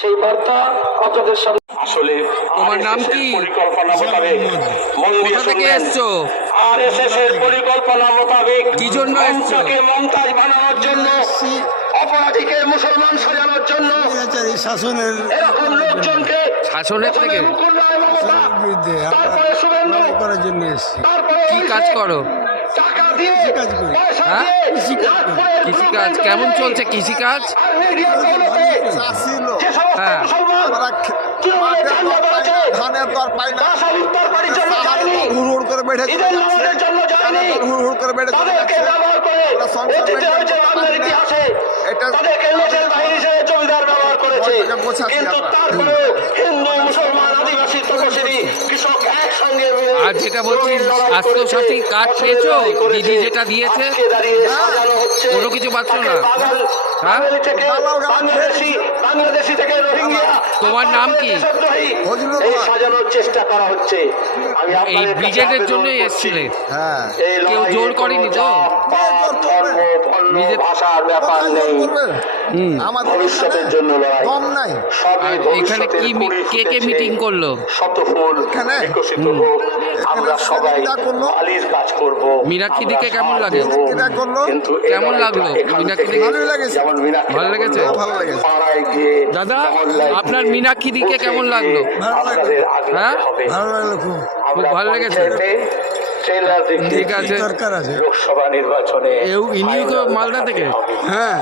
সেই বার্তা আপনাদের সামনে আসলে তোমার নাম কি? পরিকল্পনা মোতাবেক দিয়ে কোথা থেকে। এসছো RSS এর পরিকল্পনা মোতাবেক কি জন্য এসছো? মমতাজ বানানোর জন্য অপরাধীকে মুসলমান সাজানোর জন্য শাসনের এরকম লোকজনকে শাসনের থেকে? বিরুদ্ধে করার জন্য এসেছি কি কাজ করো কৃষিকাজ হ্যাঁ? কেমন চলছে কৃষিকাজ হ্যাঁ। ধানের তো পাই না হুড় হুড় করে বেড়ে হুড় হুড় বেড়ে করে আর যেটা বলছি, স্বাস্থ্যসাথী কার্ড পেয়েছ? দিদি যেটা দিয়েছে? আজকে দাঁড়িয়ে সাজানো হচ্ছে কোনো কিছু পাচ্ছ না? হ্যাঁ? তোমার নাম কি? এই রহমান। সাজানোর চেষ্টা করা হচ্ছে আমি এই আপনাদের কাছে ব্রিগেডের করছি। এসছিলে হ্যাঁ কেউ জোর করেনি তো? ভাষার ব্যাপার নেই। আমাদের ভবিষ্যতের জন্য নাই এখানে কি কে কে মিটিং করল? শত ফুল এখানে? বিকশিত হোক আমরা সবাই সেদিনটা কাজ করব মীনাক্ষী কেমন লাগে? দেব। মীনাক্ষীটা করল। কিন্তু কেমন লাগল? এখান মীনাক্ষী থেকে দিকে? ভালোই লেগেছে। ভালো লেগেছে? ভালো লেগেছে। দাদা, আপনার গিয়ে, মীনাক্ষী দিকে কেমন লাগল? হ্যাঁ? ভালো লাগল খুব ভালো লেগেছে? পঞ্চায়েতে ট্রেলার দেখি ঠিক আছে। দরকার আছে লোকসভা নির্বাচনে ইনিও মালদা থেকে? হ্যাঁ